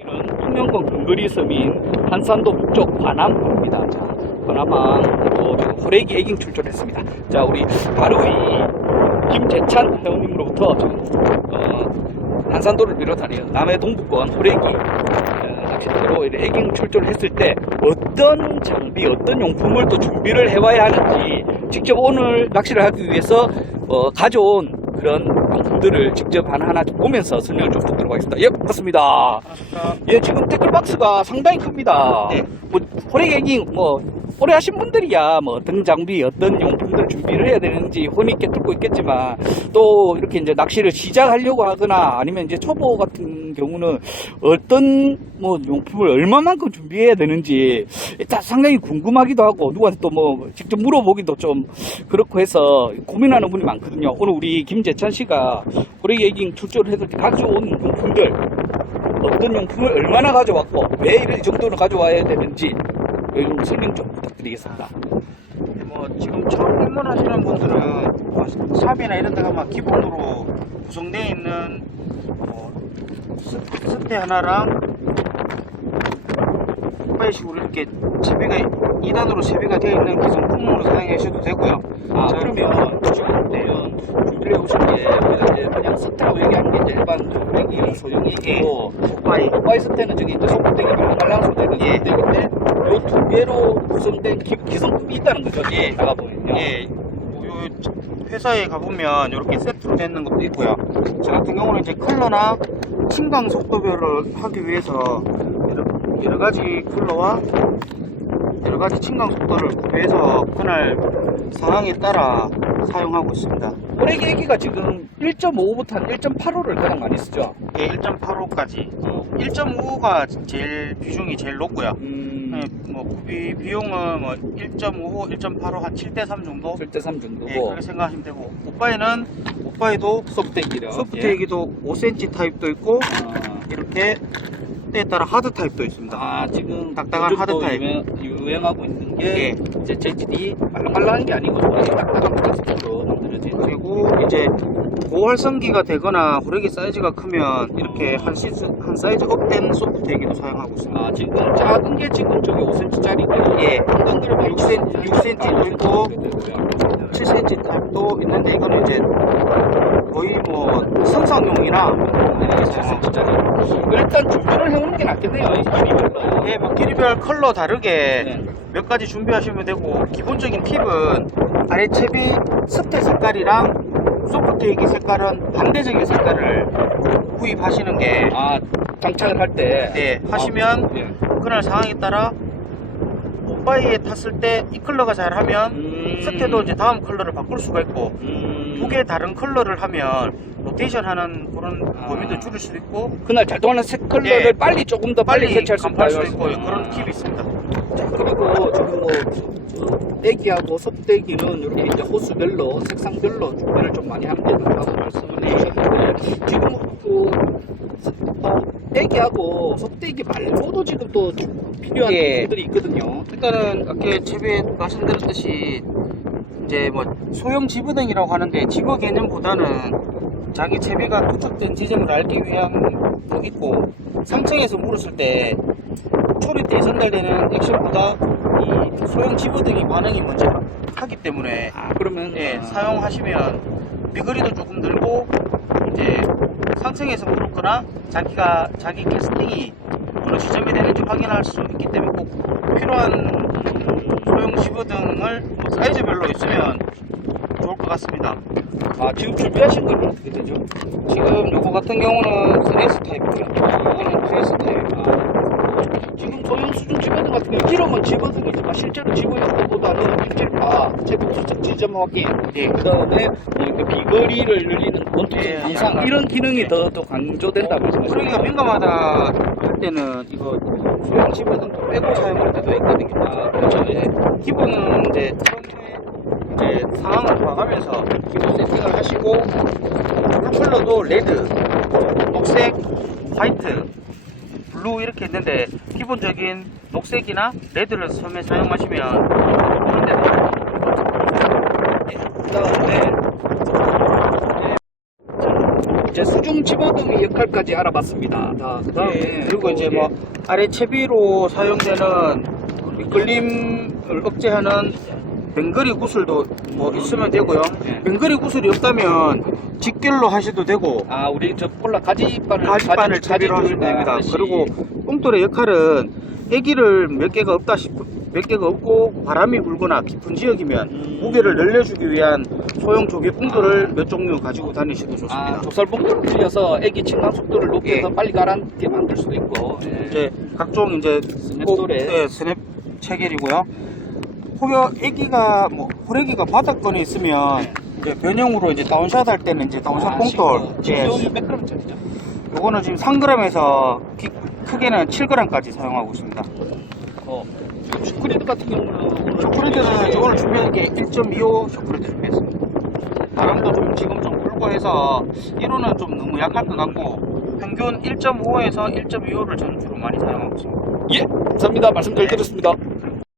여기는 통영권 근거리 섬인 한산도 북쪽 관암항입니다. 자, 관암항으로 지금 호래기 애깅 출조했습니다. 자, 우리 바로 이 김재찬 회원님으로부터 지금 어, 한산도를 비롯하여 남해 동북권 호래기 어, 이렇게 애깅 출조를 했을 때 어떤 장비, 어떤 용품을 또 준비를 해와야 하는지 직접 오늘 낚시를 하기 위해서 어, 가져온 그런 용품들을 직접 하나하나 좀 보면서 설명을 좀 듣도록 하겠습니다. 예, 반갑습니다. 예, 지금 댓글 박스가 상당히 큽니다. 네. 뭐, 호래객이 뭐, 오래 하신 분들이야, 뭐, 어떤 장비, 어떤 용품들 준비를 해야 되는지 혼이 있게 듣고 있겠지만, 또, 이렇게 이제 낚시를 시작하려고 하거나, 아니면 이제 초보 같은 경우는 어떤, 뭐, 용품을 얼마만큼 준비해야 되는지, 일단 상당히 궁금하기도 하고, 누구한테 또 뭐, 직접 물어보기도 좀 그렇고 해서 고민하는 분이 많거든요. 오늘 우리 김재찬 씨가 호래객 출조를 했을 때 가져온 용품들, 어떤 용품을 얼마나 가져왔고 왜 이런 정도로 가져와야 되는지 좀 설명 좀 부탁드리겠습니다. 뭐 지금 처음 입문하시는 분들은 뭐 샵이나 이런 데가 막 기본으로 구성되어 있는 뭐 스, 스테 하나랑 빨 식으로 이렇게 채비가 2단으로 채비가 되어 있는 기성품으로 사용하셔도 되고요. 아 자, 그러면 보면 준비해 오신 게 우리가 이제 그냥 스타라고 얘기하는 게 이제 일반 호래기 소형이 예. 있고 오빠이 오빠이 스테는 저기 이제 소금대기 말랑말랑 소대는 예. 있는데 요두 개로 구성된 기, 기성품이 있다는 거죠. 예. 나가 보면요. 예, 회사에 가보면 이렇게 세트로 되는 것도 있고요. 저 같은 경우는 이제 컬러나 침강 속도별을 하기 위해서 여러, 여러 가지 컬러와 여러 가지 침강 속도를 구비해서 그날 상황에 따라 사용하고 있습니다. 호래기 애기가 지금 1.55부터 한 1.85를 가장 많이 쓰죠. 예, 1.85까지. 1.55가 제일 비중이 제일 높고요. 음, 네, 뭐 구비 비용은 뭐 1.55, 1.85 한 7대3 정도. 7대3 정도고 예, 그렇게 생각하시면 되고 오빠이는 오빠이도 소프트기력 소프트 얘기도 5cm 타입도 있고 아, 이렇게 때에 따라 하드 타입도 있습니다. 아, 지금 딱딱한 하드 또 타입. 유행, 유행 하고 있는 게 예. 이제 재질이 말랑말랑한 게 아니고 딱딱한 플라스틱으로 만들어진 그리고 이제 고활성기가 되거나 호래기 사이즈가 크면 이렇게 한, 시즈, 한 사이즈 업된 소프트 얘기도 사용하고 있습니다. 아 지금 작은 게 지금 저기 5cm짜리고 예. 한정들을 6cm, 6cm 있고 7cm 타입도 있는데 이거는 이제 거의 뭐 이렇게 사용 7cm짜리 일단 준비를 해오는 게 낫겠네요 이 길이별로 예, 뭐 길이별 컬러 다르게 네. 몇 가지 준비하시면 되고 기본적인 팁은 아래 채비 스테 색깔이랑 소프트 얘기 색깔은 반대적인 색깔을 구입하시는 게 아 장착을 할 때 네, 하시면 예. 그날 상황에 따라 오빠이에 탔을 때 이 컬러가 잘하면 음. 스테도 이제 다음 컬러를 바꿀 수가 있고 음. 두개 다른 컬러를 하면 로테이션 하는 그런 아. 범위도 줄일 수도 있고 그날 잘 동하는 색 컬러를 예. 빨리 조금 더 빨리, 빨리 세차할 수 간파할 수 있다 있고 이거죠. 그런 팁이 있습니다. 자, 그리고 지금 뭐, 저, 떼기하고 섭떼기는 이렇게 이제 호수별로, 색상별로 준비를 좀 많이 하면 된다고 말씀을 해주셨는데, 지금 그, 어, 떼기하고 섭 떼기 말고도 지금 또 필요한 예. 부분들이 있거든요. 일단은 아까 채비에 말씀드렸듯이 이제 뭐 소형 지브등이라고 하는데 지거 개념보다는 자기 채비가 도착된 지점을 알기 위한 거 있고 상층에서 물었을 때 초리 때 전달되는 액션보다 이 소형 지브등이 반응이 먼저 하기 때문에 아, 그러면, 예, 아, 사용하시면 미거리도 조금 늘고 이제 상층에서 물었거나 자기가 자기 캐스팅이 어느 지점이 되는지 확인할 수 있기 때문에 꼭 필요한 음, 소형 지브 등을 뭐 사이즈별로 있으면 좋을 것 같습니다. 아, 지금 준비하신 건 어떻게 되죠? 지금 요거 같은 경우는 3S 타입이고요. 이거는 2S 타입. 지금 소형 수중 집어등 같은 경우 이름은 집어등이지만 실제로 집어등보다는 일질파, 제품 수적 지점 확인, 예. 그 다음에 이렇게 비거리를 늘리는 원투 예, 약간. 이런 기능이 예. 더, 더 강조된다 그러니까 말씀하시죠. 민감하다 할 때는 이거 소형 지브 등도 빼고 사용할 때도 있거든요. 아, 그렇죠. 예. 기본은 이제 처음에 이제 상황을 봐가면서 기본 세팅을 하시고 컬러도 레드, 녹색, 화이트, 블루 이렇게 있는데 기본적인 녹색이나 레드를 처음에 사용하시면 그런데 그 다음에 이제 수중 집어등의 역할까지 알아봤습니다. 자, 그다음에 예, 그리고 또 이제 뭐 아래 채비로 사용되는 걸림을 억제하는 맹거리 구슬도 뭐 있으면 되고요. 예. 맹거리 구슬이 없다면 직결로 하셔도 되고 아 우리 저 폴라 가지바늘 가지바늘 가지- 채비로 하시면 됩니다. 하듯이. 그리고 뽕돌의 역할은 애기를 몇 개가 없다 싶, 몇 개가 없고 바람이 불거나 깊은 지역이면 음. 무게를 늘려주기 위한 소형 조개 뽕돌을 몇 종류 가지고 다니셔도 좋습니다. 아 좁쌀봉돌을 풀려서 애기 침강 속도를 높여서 예. 빨리 가라앉게 만들 수도 있고 예. 이제 각종 이제 스냅돌에. 네, 스냅 체결이고요. 혹여 애기가 뭐 호래기가 바닥권에 있으면 이제 변형으로 이제 다운샷 할 때는 이제 다운샷 아, 뽕돌. 지금 예, 지금 몇 g짜리죠? 요거는 지금 3g에서 크게는 7g까지 사용하고 있습니다. 어, 슈크리드 같은 경우는 쇼크레드는 저거를 준비한 게 1.25 쇼크레드 준비했습니다. 바람도 좀 지금 좀 불고 해서 1호는 좀 너무 약할 것 같고 평균 1.5에서 1.25를 저는 주로 많이 사용하고 있습니다. 예, 감사합니다. 말씀 잘 들었습니다.